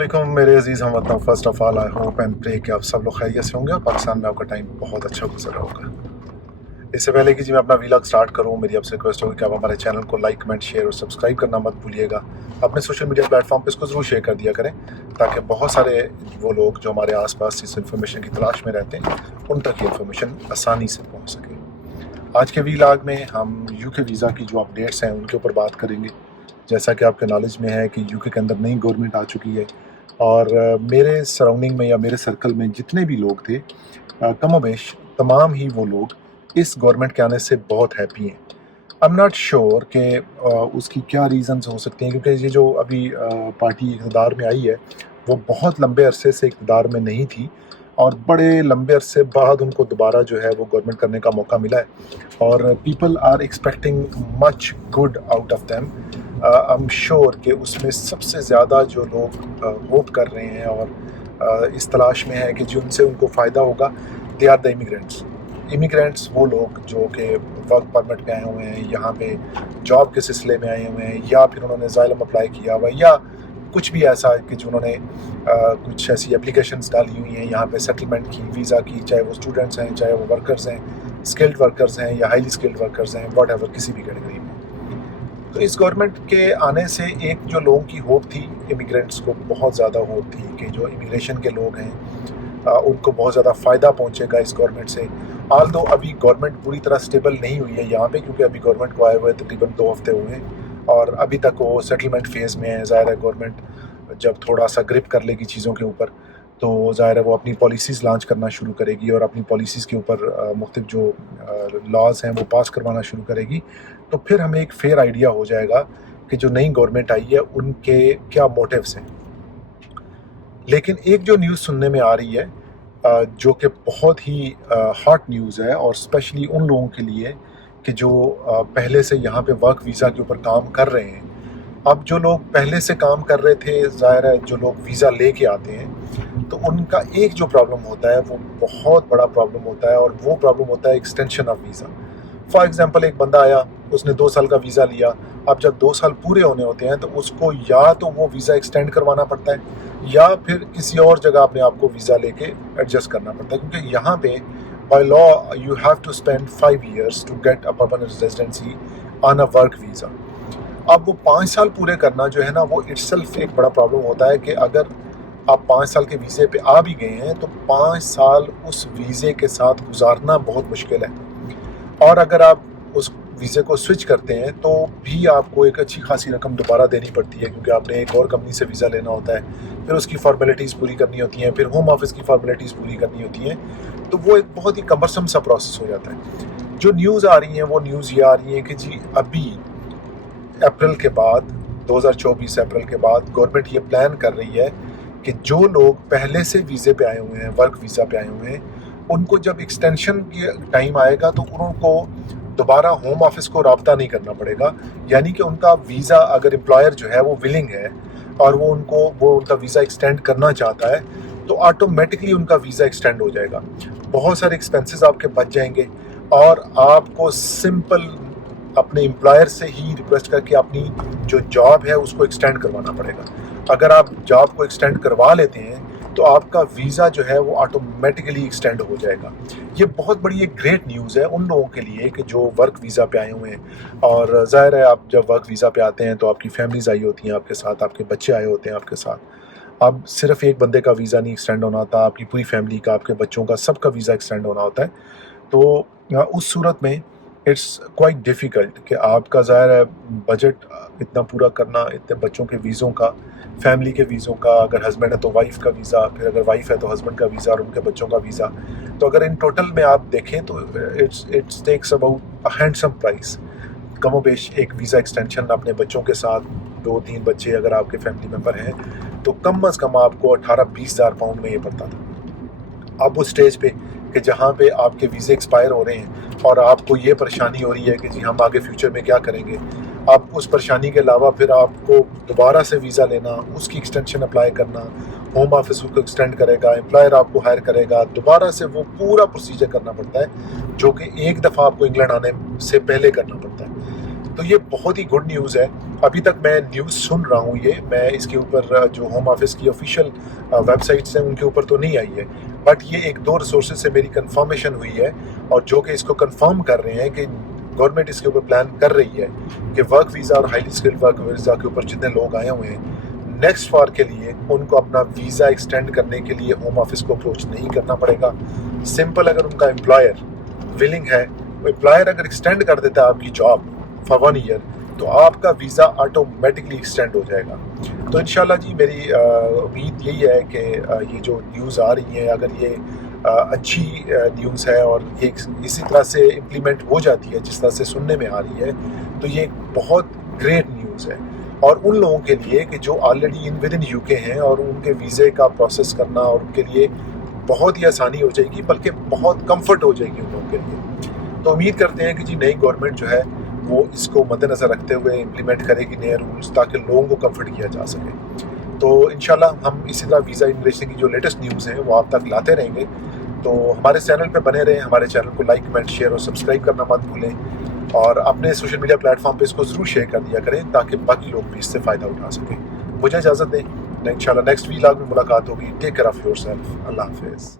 वालेकुम मेरे अजीज़ हमवतनों। First of all I hope and pray कि आप सब लोग खैरियत से होंगे और पाकिस्तान में आपका टाइम बहुत अच्छा गुजर रहा होगा। इससे पहले कि जी मैं अपना व्लॉग स्टार्ट करूं, मेरी आपसे रिक्वेस्ट होगी कि आप हमारे चैनल को लाइक, कमेंट, शेयर और सब्सक्राइब करना मत भूलिएगा। अपने सोशल मीडिया प्लेटफॉर्म पे इसको ज़रूर शेयर कर दिया करें ताकि बहुत सारे वो लोग जो हमारे आसपास इस इन्फॉर्मेशन की तलाश में रहते हैं उन तक ये इन्फॉर्मेशन आसानी से पहुँच सके। आज के व्लॉग में हम यूके वीज़ा की जो अपडेट्स हैं उनके ऊपर बात करेंगे। जैसा कि आपके नॉलेज में है कि यूके के अंदर नई गवर्नमेंट आ चुकी है और मेरे सराउंडिंग में या मेरे सर्कल में जितने भी लोग थे कमोबेश तमाम ही वो लोग इस गवर्नमेंट के आने से बहुत हैप्पी हैं। आई एम नॉट श्योर कि उसकी क्या रीज़न्स हो सकते हैं, क्योंकि ये जो अभी पार्टी इक़्तिदार में आई है वो बहुत लंबे अरसे से इक़्तिदार में नहीं थी और बड़े लंबे अरसे बाद उनको दोबारा जो है वो गवर्नमेंट करने का मौका मिला है और people are expecting much good out of them. I am sure कि उसमें सबसे ज़्यादा जो लोग होप कर रहे हैं और इस तलाश में है कि जिनसे उनको फ़ायदा होगा, दे आर द इमिग्रेंट्स। वो लोग जो कि वर्क परमिट पे आए हुए हैं, यहाँ पे जॉब के सिलसिले में आए हुए हैं, या फिर उन्होंने ज़ाइलम अप्लाई किया हुआ, या कुछ भी ऐसा कि जिन्होंने कुछ ऐसी एप्लीकेशंस डाली हुई हैं यहाँ पे सेटलमेंट की, वीज़ा की, चाहे वो स्टूडेंट्स हैं, चाहे वो वर्कर्स हैं, स्किल्ड वर्कर्स हैं या हाईली स्किल्ड वर्कर्स हैं, वॉट एवर किसी भी कैटेगरी में। तो इस गवर्नमेंट के आने से एक जो लोगों की होप थी, इमिग्रेंट्स को बहुत ज़्यादा होप थी कि जो इमिग्रेशन के लोग हैं उनको बहुत ज़्यादा फ़ायदा पहुंचेगा इस गवर्नमेंट से। आल दो अभी गवर्नमेंट पूरी तरह स्टेबल नहीं हुई है यहाँ पे, क्योंकि अभी गवर्नमेंट को आए हुए तकरीबन 2 हफ्ते हुए हैं और अभी तक वो सेटलमेंट फेज़ में है। ज़ाहिर है गवर्नमेंट जब थोड़ा सा ग्रिप कर लेगी चीज़ों के ऊपर तो ज़ाहिर है वो अपनी पॉलिसीज़ लॉन्च करना शुरू करेगी और अपनी पॉलिसीज़ के ऊपर मुख्तलिफ जो लॉज हैं वो पास करवाना शुरू करेगी। तो फिर हमें एक फेयर आइडिया हो जाएगा कि जो नई गवर्नमेंट आई है उनके क्या मोटिव्स हैं। लेकिन एक जो न्यूज़ सुनने में आ रही है जो कि बहुत ही हॉट न्यूज़ है और स्पेशली उन लोगों के लिए कि जो पहले से यहाँ पे वर्क वीज़ा के ऊपर काम कर रहे हैं। अब जो लोग पहले से काम कर रहे थे, ज़ाहिर है जो लोग वीज़ा लेके आते हैं तो उनका एक जो प्रॉब्लम होता है वो बहुत बड़ा प्रॉब्लम होता है और वो प्रॉब्लम होता है extension of visa. For example एक बंदा आया, उसने 2 साल का वीज़ा लिया, अब जब 2 साल पूरे होने होते हैं तो उसको या तो वो वीज़ा एक्सटेंड करवाना पड़ता है या फिर किसी और जगह अपने आप को वीज़ा लेके एडजस्ट करना पड़ता है, क्योंकि यहाँ पे by law you have to spend 5 years to get a permanent residency on a work visa. अब वो 5 साल पूरे करना जो है ना वो इटसेल्फ एक बड़ा प्रॉब्लम होता है कि अगर आप 5 साल के वीज़े पे आ भी गए हैं तो 5 साल उस वीज़े के साथ गुजारना बहुत मुश्किल है और अगर आप उस वीज़े को स्विच करते हैं तो भी आपको एक अच्छी खासी रकम दोबारा देनी पड़ती है, क्योंकि आपने एक और कंपनी से वीज़ा लेना होता है, फिर उसकी फॉर्मेलिटीज़ पूरी करनी होती हैं, फिर होम ऑफिस की फॉर्मेलिटीज़ पूरी करनी होती हैं। तो वो एक बहुत ही कमरसम सा प्रोसेस हो जाता है। जो न्यूज़ आ रही हैं वो न्यूज़ ये आ रही है कि जी अभी अप्रैल के बाद 2024 अप्रैल के बाद गवर्नमेंट ये प्लान कर रही है कि जो लोग पहले से वीज़े पे आए हुए हैं, वर्क वीज़ा पे आए हुए हैं, उनको जब एक्सटेंशन की टाइम आएगा तो उनको दोबारा होम ऑफिस को राब्ता नहीं करना पड़ेगा। यानी कि उनका वीज़ा अगर एम्प्लॉयर जो है वो विलिंग है और वो उनका वीज़ा एक्सटेंड करना चाहता है तो ऑटोमेटिकली उनका वीज़ा एक्सटेंड हो जाएगा। बहुत सारे एक्सपेंसेस आपके बच जाएंगे और आपको सिंपल अपने एम्प्लॉयर से ही रिक्वेस्ट करके अपनी जो जॉब है उसको एक्सटेंड करवाना पड़ेगा। अगर आप जॉब को एक्सटेंड करवा लेते हैं तो आपका वीज़ा जो है वो ऑटोमेटिकली एक्सटेंड हो जाएगा। ये बहुत बड़ी एक ग्रेट न्यूज़ है उन लोगों के लिए कि जो वर्क वीज़ा पे आए हुए हैं। और ज़ाहिर है आप जब वर्क वीज़ा पे आते हैं तो आपकी फैमिलीज़ आई होती हैं आपके साथ, आपके बच्चे आए होते हैं आपके साथ। अब सिर्फ एक बंदे का वीज़ा नहीं एक्सटेंड होना होता, आपकी पूरी फैमिली का, आपके बच्चों का, सबका वीज़ा एक्सटेंड होना होता है। तो उस सूरत में इट्स क्वाइट डिफ़िकल्ट कि आपका ज़ाहिर है बजट इतना पूरा करना, इतने बच्चों के वीज़ों का, फैमिली के वीज़ों का, अगर हस्बैंड है तो वाइफ़ का वीज़ा, फिर अगर वाइफ़ है तो हस्बैंड का वीज़ा और उनके बच्चों का वीज़ा। तो अगर इन टोटल में आप देखें तो it's takes about a handsome price. कमोबेश एक वीज़ा एक्सटेंशन अपने बच्चों के साथ, 2-3 बच्चे अगर आपके फैमिली मेम्बर हैं तो कम अज़ कम आपको 18-20 हज़ार पाउंड में ये पड़ता था। अब उस स्टेज पे कि जहाँ पे आपके वीज़े एक्सपायर हो रहे हैं और आपको ये परेशानी हो रही है कि जी हम आगे फ्यूचर में क्या करेंगे, आप उस परेशानी के अलावा फिर आपको दोबारा से वीज़ा लेना, उसकी एक्सटेंशन अप्लाई करना, होम ऑफिस उसको एक्सटेंड करेगा, एम्प्लॉयर आपको हायर करेगा, दोबारा से वो पूरा प्रोसीजर करना पड़ता है जो कि एक दफ़ा आपको इंग्लैंड आने से पहले करना पड़ता है। تو یہ بہت ہی گڈ نیوز ہے. ابھی تک میں نیوز سن رہا ہوں، یہ میں اس کے اوپر جو ہوم آفس کی آفیشیل ویب سائٹس ہیں ان کے اوپر تو نہیں آئی ہے، بٹ یہ ایک دو ریسورسز سے میری کنفرمیشن ہوئی ہے، اور جو کہ اس کو کنفرم کر رہے ہیں کہ گورنمنٹ اس کے اوپر پلان کر رہی ہے کہ ورک ویزا اور ہائیلی اسکلڈ ورک ویزا کے اوپر جتنے لوگ آئے ہوئے ہیں نیکسٹ فار کے لیے ان کو اپنا ویزا ایکسٹینڈ کرنے کے لیے ہوم آفس کو اپروچ نہیں کرنا پڑے گا. سمپل، اگر ان کا امپلائر ولنگ ہے، امپلائر اگر ایکسٹینڈ کر دیتا ہے آپ کی جاب فار 1 ایئر تو آپ کا ویزا آٹومیٹکلی ایکسٹینڈ ہو جائے گا. تو انشاءاللہ جی میری امید یہی ہے کہ یہ جو نیوز آ رہی ہے اگر یہ اچھی نیوز ہے اور یہ اسی طرح سے امپلیمنٹ ہو جاتی ہے جس طرح سے سننے میں آ رہی ہے تو یہ بہت گریٹ نیوز ہے. اور ان لوگوں کے لیے کہ جو آلریڈی ود ان یو کے ہیں اور ان کے ویزے کا پروسیس کرنا اور ان کے لیے بہت ہی آسانی ہو جائے گی، بلکہ بہت کمفرٹ ہو جائے گی ان لوگوں کے لیے. تو امید کرتے ہیں کہ جی نئی گورنمنٹ جو ہے وہ اس کو مد نظر رکھتے ہوئے امپلیمنٹ کرے گی نئے رولز تاکہ لوگوں کو کمفرٹ کیا جا سکے. تو انشاءاللہ ہم اسی طرح ویزا انویسٹنگ کی جو لیٹسٹ نیوز ہیں وہ آپ تک لاتے رہیں گے. تو ہمارے چینل پہ بنے رہیں، ہمارے چینل کو لائک کمنٹ شیئر اور سبسکرائب کرنا مت بھولیں، اور اپنے سوشل میڈیا پلیٹ فارم پہ اس کو ضرور شیئر کر دیا کریں تاکہ باقی لوگ بھی اس سے فائدہ اٹھا سکیں. مجھے اجازت دیں، انشاءاللہ نیکسٹ ویلاگ میں ملاقات ہوگی. Take care of yourself. اللہ حافظ.